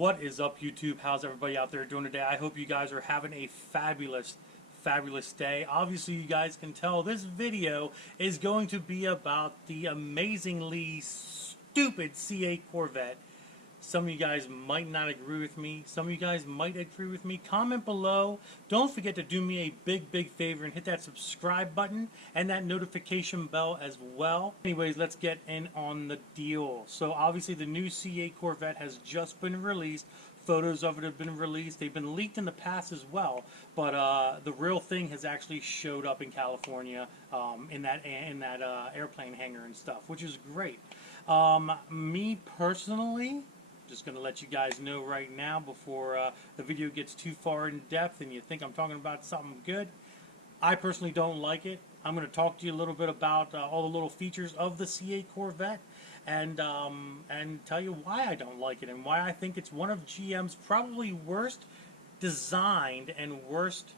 What is up, YouTube? How's everybody out there doing today? I hope you guys are having a fabulous day. Obviously, you guys can tell this video is going to be about the amazingly stupid C8 Corvette. Some of you guys might not agree with me. Some of you guys might agree with me. Comment below. Don't forget to do me a big favor and hit that subscribe button and that notification bell as well. Anyways, let's get in on the deal. So obviously the new C8 Corvette has just been released. Photos of it have been released. They've been leaked in the past as well, but the real thing has actually showed up in California in that airplane hangar and stuff, which is great. Me personally, just going to let you guys know right now before the video gets too far in depth and you think I'm talking about something good. I personally don't like it. I'm going to talk to you a little bit about all the little features of the C8 Corvette and tell you why I don't like it and why I think it's one of GM's probably worst designed and worst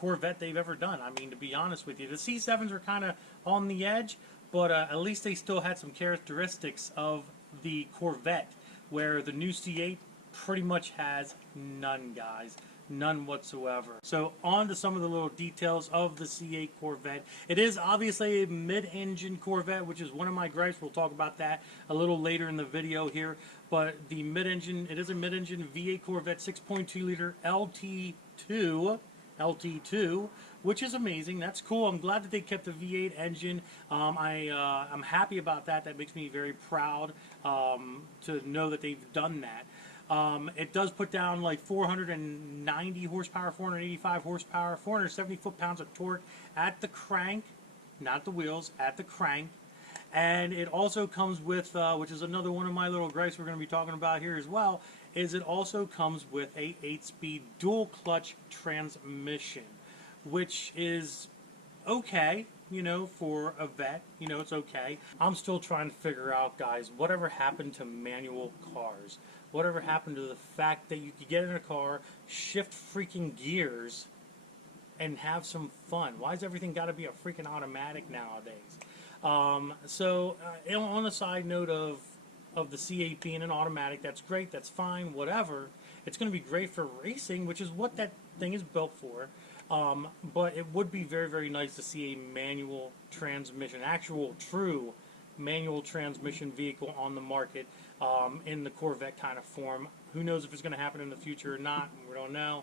Corvette they've ever done. I mean, to be honest with you, the C7s are kind of on the edge, but at least they still had some characteristics of the Corvette, where the new C8 pretty much has none, guys. None whatsoever. So on to some of the little details of the C8 Corvette. It is obviously a mid-engine Corvette, which is one of my gripes. We'll talk about that a little later in the video here. But the mid-engine, it is a mid-engine V8 Corvette 6.2 liter LT2, which is amazing. That's cool. I'm glad that they kept the V8 engine. I'm happy about that. That makes me very proud to know that they've done that. It does put down like 490 horsepower, 485 horsepower, 470 foot-pounds of torque at the crank, not the wheels, at the crank. And it also comes with, which is another one of my little gripes we're going to be talking about here as well, is it also comes with a 8-speed dual-clutch transmission, which is okay, you know, for a vet. You know, it's okay. I'm still trying to figure out, guys, whatever happened to manual cars? Whatever happened to the fact that you could get in a car, shift freaking gears, and have some fun? Why has everything got to be a freaking automatic nowadays? On the side note of the C8 being an automatic, that's great, that's fine, whatever. It's going to be great for racing, which is what that thing is built for. But it would be very nice to see a manual transmission, actual true manual transmission vehicle on the market in the Corvette kind of form. Who knows if it's going to happen in the future or not? We don't know.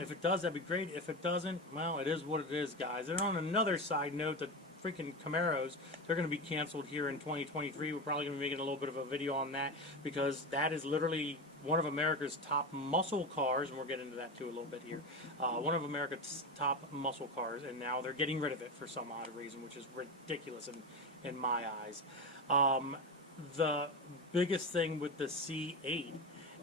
If it does, that'd be great. If it doesn't, well, it is what it is, guys. And on another side note, the freaking Camaros, they're going to be canceled here in 2023. We're probably going to be making a little bit of a video on that because that is literally one of America's top muscle cars, and we'll get into that too a little bit here. One of America's top muscle cars, and now they're getting rid of it for some odd reason, which is ridiculous in my eyes. The biggest thing with the C8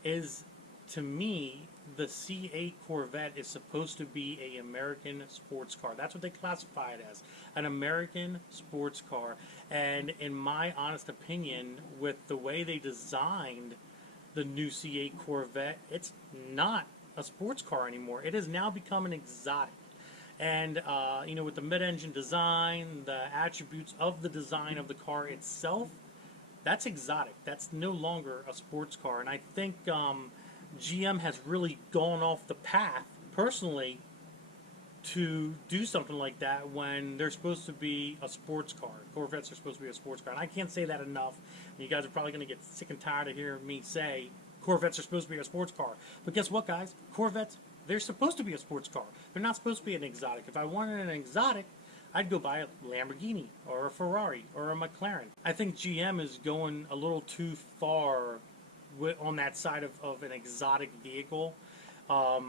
is, to me, the C8 Corvette is supposed to be an American sports car. That's what they classify it as, an American sports car. And in my honest opinion, with the way they designed the new C8 Corvette, it's not a sports car anymore. It has now become an exotic. And, you know, with the mid-engine design, the attributes of the design of the car itself, that's exotic. That's no longer a sports car. And I think GM has really gone off the path, personally, to do something like that when they're supposed to be a sports car. Corvettes are supposed to be a sports car. And I can't say that enough. You guys are probably going to get sick and tired of hearing me say Corvettes are supposed to be a sports car. But guess what, guys? Corvettes, they're supposed to be a sports car. They're not supposed to be an exotic. If I wanted an exotic, I'd go buy a Lamborghini or a Ferrari or a McLaren. I think GM is going a little too far on that side of an exotic vehicle. I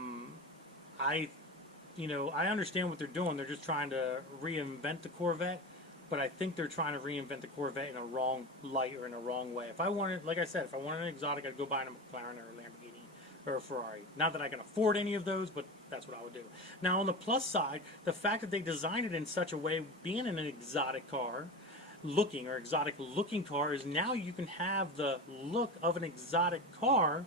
understand what they're doing. They're just trying to reinvent the Corvette, but I think they're trying to reinvent the Corvette in a wrong light or in a wrong way. If I wanted, like I said, if I wanted an exotic, I'd go buy a McLaren or a Lamborghini or a Ferrari. Not that I can afford any of those, but that's what I would do. Now, on the plus side, the fact that they designed it in such a way, being an exotic car, exotic looking car, is now you can have the look of an exotic car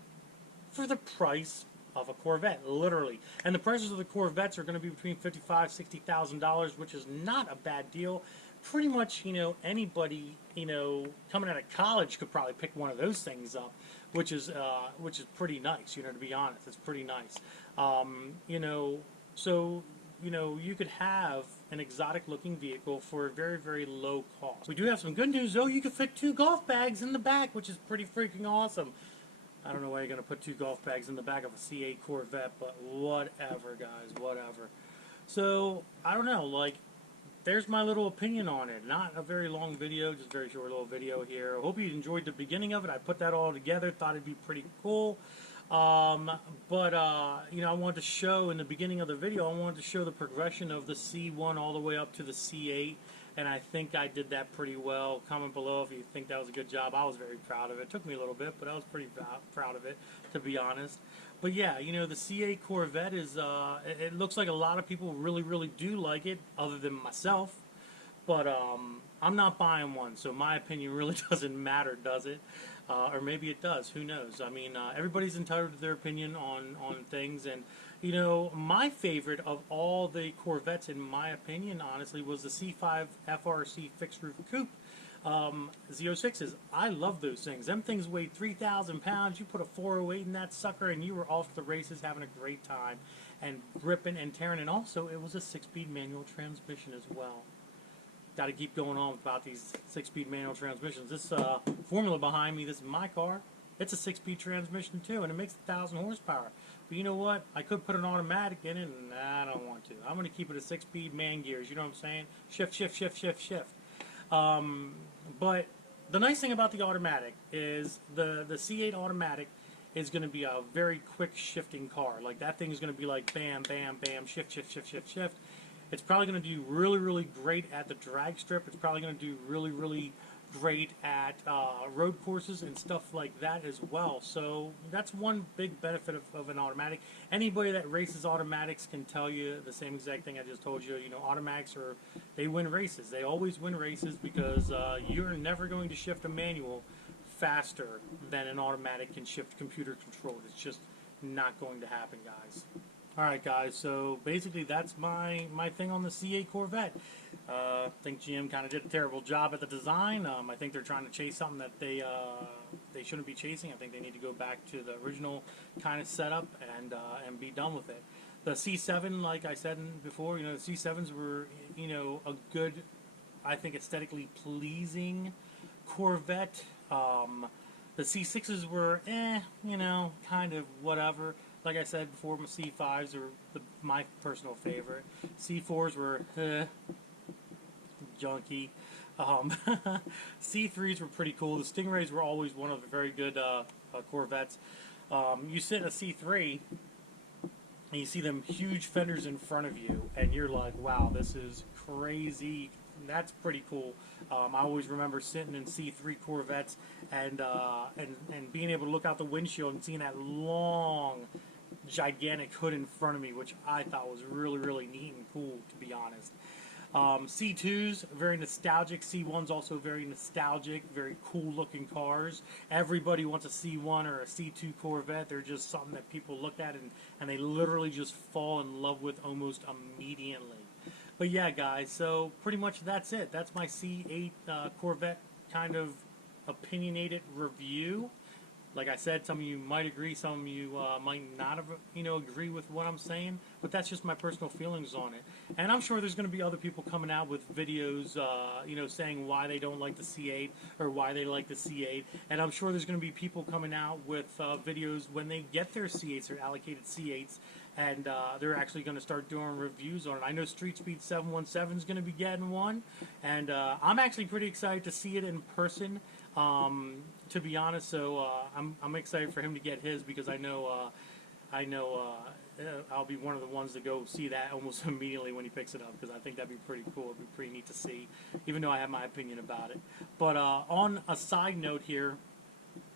for the price of a Corvette, literally. And the prices of the Corvettes are going to be between $55,000 and $60,000, which is not a bad deal pretty much, you know, anybody, you know, coming out of college could probably pick one of those things up, which is pretty nice, you know, to be honest. It's pretty nice. You know, so, you know, you could have an exotic looking vehicle for a very, very low cost. We do have some good news though. You can fit 2 golf bags in the back, which is pretty freaking awesome. I don't know why you're going to put 2 golf bags in the back of a C8 Corvette, but whatever, guys, whatever. So, I don't know, like, there's my little opinion on it. Not a very long video, just a very short little video here. I hope you enjoyed the beginning of it. I put that all together, thought it'd be pretty cool. You know, I wanted to show in the beginning of the video, I wanted to show the progression of the C1 all the way up to the C8. And I think I did that pretty well. Comment below if you think that was a good job. I was very proud of it. It took me a little bit, but I was pretty proud of it, to be honest. But yeah, you know, the C8 Corvette is, it looks like a lot of people really, really do like it, other than myself. But I'm not buying one, so my opinion really doesn't matter, does it? Or maybe it does, who knows? I mean, everybody's entitled to their opinion on things, and you know, my favorite of all the Corvettes, in my opinion, honestly, was the C5 FRC fixed roof coupe Z06s. I love those things. Them things weighed 3,000 pounds. You put a 408 in that sucker, and you were off the races having a great time and ripping and tearing. And also, it was a 6-speed manual transmission as well. Got to keep going on about these 6-speed manual transmissions. This formula behind me, this is my car. It's a 6-speed transmission too, and it makes 1,000 horsepower. But you know what? I could put an automatic in it, and I don't want to. I'm going to keep it a 6-speed man gears. You know what I'm saying? Shift, shift, shift, shift, shift. But the nice thing about the automatic is the C8 automatic is going to be a very quick shifting car. Like, that thing is going to be like bam, bam, bam, shift, shift, shift, shift, shift. It's probably going to do really, really great at the drag strip. It's probably going to do really, really great at road courses and stuff like that as well. So that's one big benefit of an automatic. Anybody that races automatics can tell you the same exact thing I just told you. You know, automatics they win races. They always win races because you're never going to shift a manual faster than an automatic can shift computer controlled. It's just not going to happen, guys. Alright guys, so basically that's my thing on the C8 Corvette. I think GM kind of did a terrible job at the design. I think they're trying to chase something that they shouldn't be chasing. I think they need to go back to the original kind of setup and be done with it. The C7, like I said before, you know, the C7s were, you know, a good, I think, aesthetically pleasing Corvette. The C6s were, you know, kind of whatever. Like I said before, my C5s are my personal favorite. C4s were junky. C3s were pretty cool. The Stingrays were always one of the very good Corvettes. You sit in a C3 and you see them huge fenders in front of you, and you're like, wow, this is crazy. That's pretty cool. I always remember sitting in C3 Corvettes and being able to look out the windshield and seeing that long, gigantic hood in front of me, which I thought was really, really neat and cool, to be honest. C2s, very nostalgic. C1s also very nostalgic, very cool looking cars. Everybody wants a C1 or a C2 Corvette. They're just something that people look at and they literally just fall in love with almost immediately. But yeah, guys, so pretty much that's it. That's my C8 Corvette kind of opinionated review. Like I said, some of you might agree, some of you might not, agree with what I'm saying, but that's just my personal feelings on it. And I'm sure there's going to be other people coming out with videos, saying why they don't like the C8 or why they like the C8. And I'm sure there's going to be people coming out with videos when they get their C8s, their allocated C8s, and they're actually going to start doing reviews on it. I know Street Speed 717 is going to be getting one, and I'm actually pretty excited to see it in person. To be honest, so I'm excited for him to get his, because I know I'll be one of the ones to go see that almost immediately when he picks it up, because I think that'd be pretty cool. It'd be pretty neat to see, even though I have my opinion about it. But on a side note here,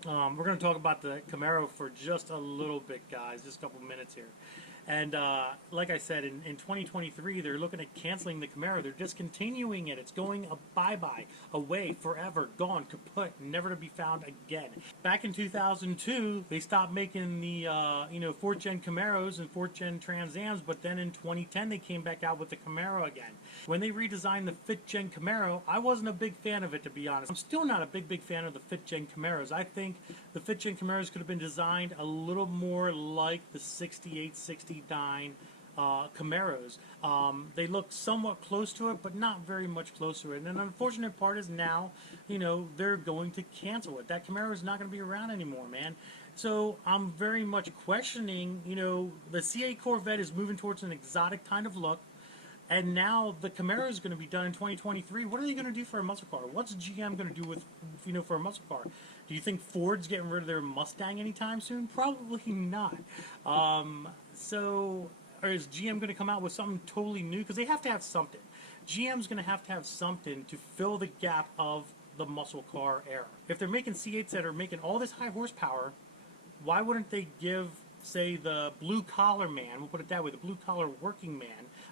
we're going to talk about the Camaro for just a little bit, guys, just a couple minutes here. And like I said, in 2023, they're looking at canceling the Camaro. They're discontinuing it. It's going a bye-bye, away, forever, gone, kaput, never to be found again. Back in 2002, they stopped making the 4th Gen Camaros and 4th Gen Trans Ams, but then in 2010, they came back out with the Camaro again. When they redesigned the 5th Gen Camaro, I wasn't a big fan of it, to be honest. I'm still not a big fan of the 5th Gen Camaros. I think the 5th Gen Camaros could have been designed a little more like the 68, 69 Camaros. They look somewhat close to it, but not very much close to it. And the unfortunate part is now, they're going to cancel it. That Camaro is not going to be around anymore, man. So I'm very much questioning, the C8 Corvette is moving towards an exotic kind of look. And now the Camaro is going to be done in 2023. What are they going to do for a muscle car? What's GM going to do with, for a muscle car? Do you think Ford's getting rid of their Mustang anytime soon? Probably not. Or is GM going to come out with something totally new? Because they have to have something. GM's going to have something to fill the gap of the muscle car era. If they're making C8s that are making all this high horsepower, why wouldn't they give, say, the blue-collar man, we'll put it that way, the blue-collar working man,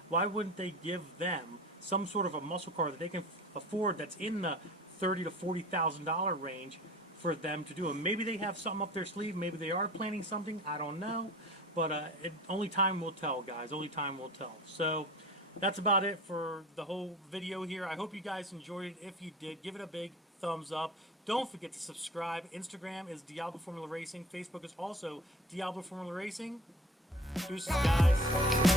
why wouldn't they give them some sort of a muscle car that they can afford that's in the $30,000 to $40,000 range for them to do it? Maybe they have something up their sleeve. Maybe they are planning something. I don't know. But only time will tell, guys. Only time will tell. So that's about it for the whole video here. I hope you guys enjoyed it. If you did, give it a big thumbs up. Don't forget to subscribe. Instagram is Diablo Formula Racing. Facebook is also Diablo Formula Racing. Deuces, guys.